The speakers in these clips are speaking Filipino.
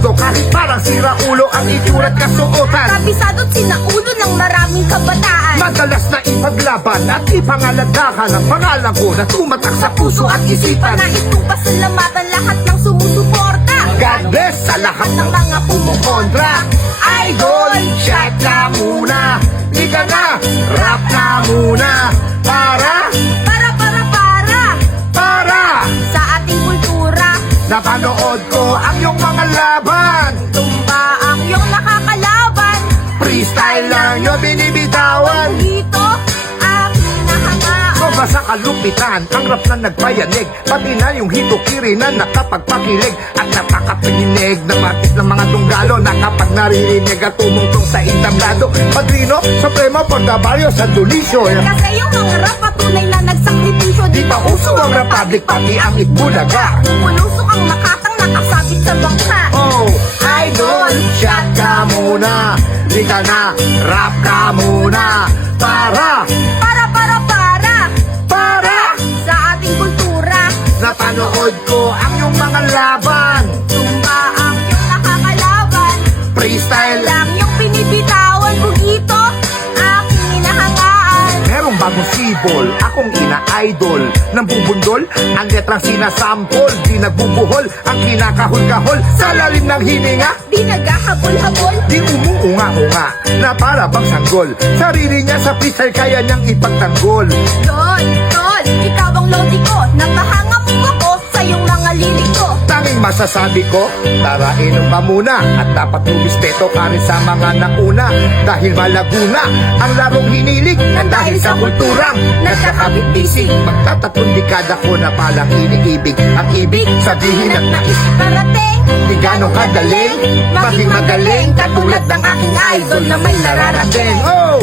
mundo kahit parang sira ulo ang itsura't kasuotan. Kabisado't sinaulo ng maraming kabataan. Madalas na ipaglaban at ipangalagahan ang pangalan ko na tumatak sa puso at isipan. Nais kong pasalamatan lahat ng sumusuporta. God bless sa lahat ng mga pumukontra. Idol, shot ka muna. Di ka na, rap ka muna. Para sa ating kultura. napanood ko ang iyong mga laban. Tumba ang iyong nakakalaban. Freestyle lang yung binibitawan. Dito aking nahangaan. Sobra sa kalupitan, ang rap na nagpayanig. Pati na yung hitokiri na nakapagpakilig. At napakapinig na matis ng mga tunggalo na kapag naririnig at tumungtong sa entablado. Padrino, Supremo, Portabarrio, San Dionisio. Kasi yung mga rap patunay na nagsakripisyo. Di pa uso ang Republic, pati ang Itbulaga. Pumulusok ang makatang nakasabit sa bangka. Oh, idol, shot ka muna. Di ka na, rap ka muna. Para sa ating kultura. napanood ko ang iyong mga laban. Tumba ang iyong nakakalaban. Freestyle Lang yung pinibitawan. Bugito aking hinahangaan. merong bagong sibol, akong ina-idol. Nang bubundol, ang letrang sinasampol. Di nagbubuhol, ang kinakahol-kahol. Sa lalim ng hininga, Di naghahabol-habol. di umuunga-unga na para bang sanggol. Sarili niya sa freestyle kaya niyang ipagtanggol. Tol, ikaw ang lodi ko. Napahanga mo ako sa iyong mga lirik ko. Tanging masasabi ko, tara inom ka muna. At dapat rumispeto ka rin sa mga nauna. Dahil malaguna ang larong hinilig. Dahil sa kulturang nagkakabit-bisig. Magtatatlong dekada ko na palang iniibig. Ang ibig sabihin at nais Parating, di ganong kadaling maging magaling. Katulad ng aking idol na may nararating. Oh,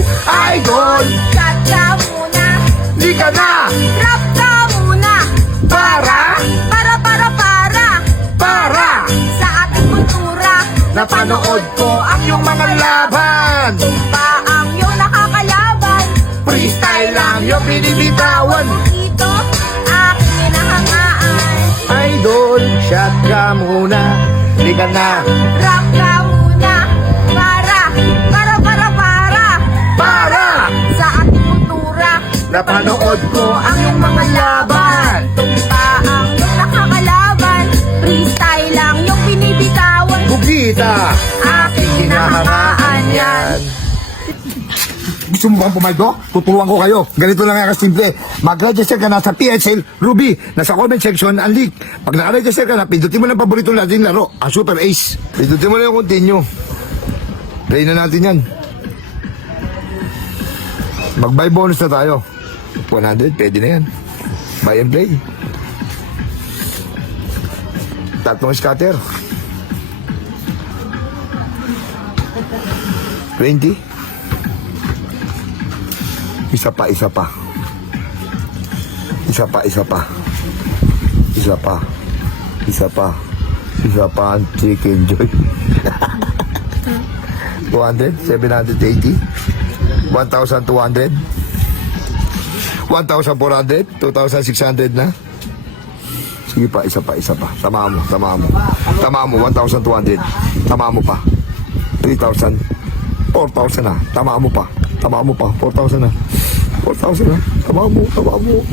idol, shot ka muna. di ka na Rap ka muna. para Sa ating kultura. napanood ko ang iyong mga laban. Tumba ang iyong nakakalaban. Freestyle lang yung binibitawan. Bugito aking hinahangaan. Idol, shot ka muna. Di ka na Rap ka muna. para Sa ating kultura. napanood ko ang iyong mga laban. Tumba ang iyong nakakalaban. Freestyle lang yung binibitawan. Bugita, Aking hinahangaan yan. gusto mo bang pumaldo? Tuturuan ko kayo. Ganito lang nga kasimple. Mag-register ka na sa PSL Ruby. Nasa comment section ang link. Pag naka-register ka na, pindutin mo ng paborito natin laro, ang Super Ace. Pindutin mo na yung continue. Play na natin yan. Mag-buy bonus na tayo. 100, pwede na yan. Buy and play. Tatlong scatter. 20. Isa pa. Isa pa ang chicken joy. 200, 780, 1,200, 1,400, 2,600 na. Sige pa, isa pa. Tama mo, 1,200. Tama mo pa. 3,000, 4,000 na. Tama mo pa, 4,000 na. 4,000 na. Tama mo.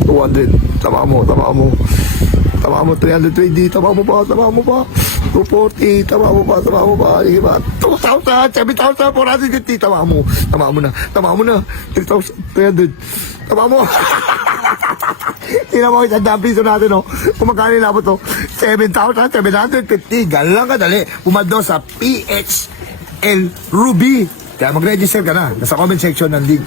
200. Tama mo. 320. Tama mo pa. 240. Tama mo pa. Sige ba? 2,000. 7,000. 450. Tama mo na. 3,300. Tama mo. Tingnan mo isang piso natin, no? Kung magkano inabot to? 7,750. Ganun lang kadali. Pumaldo sa PHL Ruby. Kaya mag-register ka na. Nasa comment section ng link.